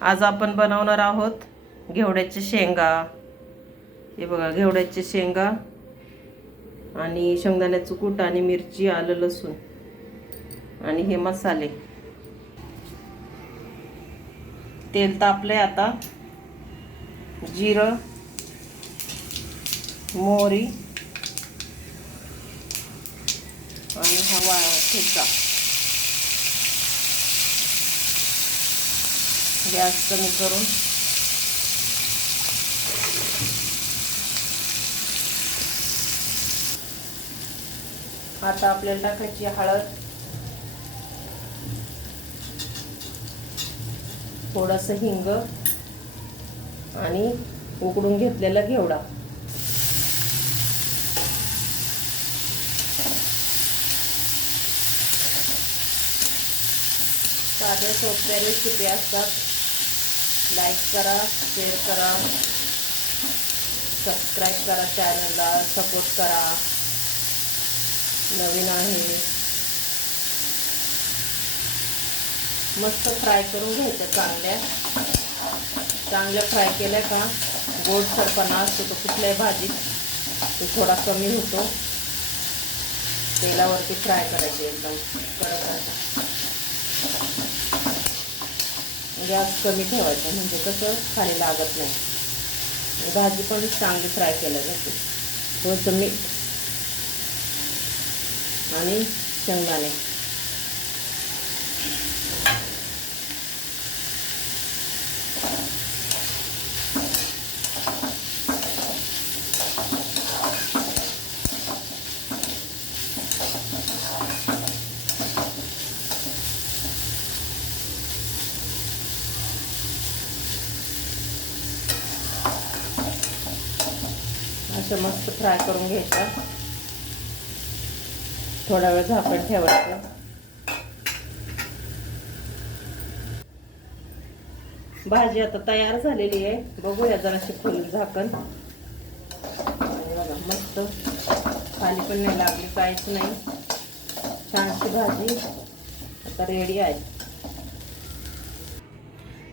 आज आपण बनवणार आहोत घेवड्याच्या शेंगा। हे बघा, घेवड्याच्या शेंगा आणि शेंगदाण्याचं कूट आणि मिरची, आलं, लसूण आणि हे मसाले। तेल तापले, आता जिरं, मोहरी आणि हवा ठेचा। गॅस कमी करून आता आपल्याला टाकायची हळद, थोडंसं हिंग आणि उकडून घेतलेला घेवडा। साध्या सोप्या रेसिपी असतात। लाईक करा, शेअर करा, सबस्क्राईब करा, चॅनलला सपोर्ट करा। नवीन आहे, मस्त फ्राय करून घ्यायच्या। चांगल्या फ्राय केल्या का गोडसरपणा असतो तो कुठल्याही भाजीत तो थोडा कमी होतो। तेलावरती फ्राय करायचे एकदम कडक। गॅस कमी ठेवायचा म्हणजे कसं खाली लागत नाही। भाजी पण चांगली फ्राय केल्या जाते। थोडंसं मीठ आणि शेंगदाणे। असं मस्त फ्राय करून घ्यायचा। थोडा वेळ झाकण ठेवायचं। भाजी आता तयार झालेली आहे। बघूया जराशी खोली झाकण। मस्त खाली पण नाही लागली, काहीच नाही। छानशी भाजी आता रेडी आहे।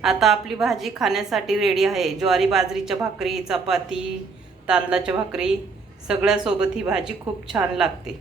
आता आपली भाजी खाण्यासाठी रेडी आहे। ज्वारी बाजरीच्या भाकरी, चपाती, तांदळाच्या भाकरी सगळ्यासोबत ही भाजी खूप छान लागते।